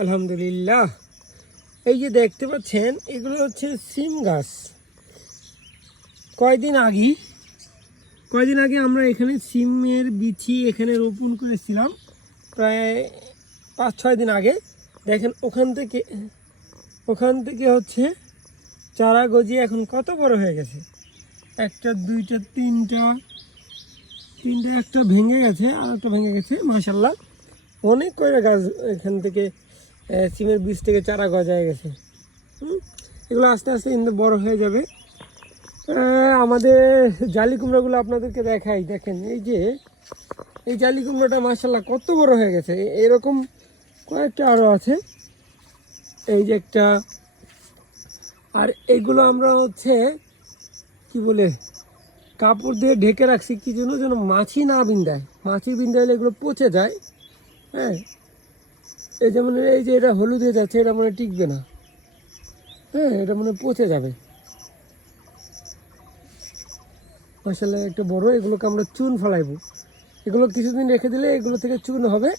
আলহামদুলিল্লাহ। এই যে দেখতে পাচ্ছেন এগুলো হচ্ছে সিম গাছ। কয়দিন আগে আমরা এখানে সিমের বিচি এখানে রোপণ করেছিলাম, প্রায় 5-6 দিন আগে। দেখেন ওখান থেকে হচ্ছে চারা গজিয়ে এখন কত বড় হয়ে গেছে। একটা, দুইটা, তিনটা, একটা ভেঙে গেছে, আর একটা ভেঙে গেছে। মাশাল্লাহ, অনেক কয়টা গাছ এখান থেকে সিমের বীজ থেকে চারা গজায় গেছে। এগুলো আস্তে আস্তে কিন্তু বড় হয়ে যাবে। আমাদের জালি কুমড়োগুলো আপনাদেরকে দেখাই। দেখেন এই জালি কুমড়োটা মাশাল্লাহ কত বড় হয়ে গেছে। এরকম কয়েকটা আরও আছে, এই যে একটা। আর এগুলো আমরা হচ্ছে কি বলে কাপড় দিয়ে ঢেকে রাখছি, কি জন্য যেন মাছি না বিন্দায়। মাছি বিন্দাইলে এগুলো পচে যায়। হ্যাঁ, এই যেমন এই যে এটা হলুদ হয়ে যাচ্ছে, এটা মনে টিকবে না। হ্যাঁ, এটা মনে পচে যাবে। মাশাআল্লাহ একটা বড়, এগুলোকে আমরা চুন ফেলাইবো। এগুলো কিছুদিন রেখে দিলে এগুলো থেকে চুন হবে।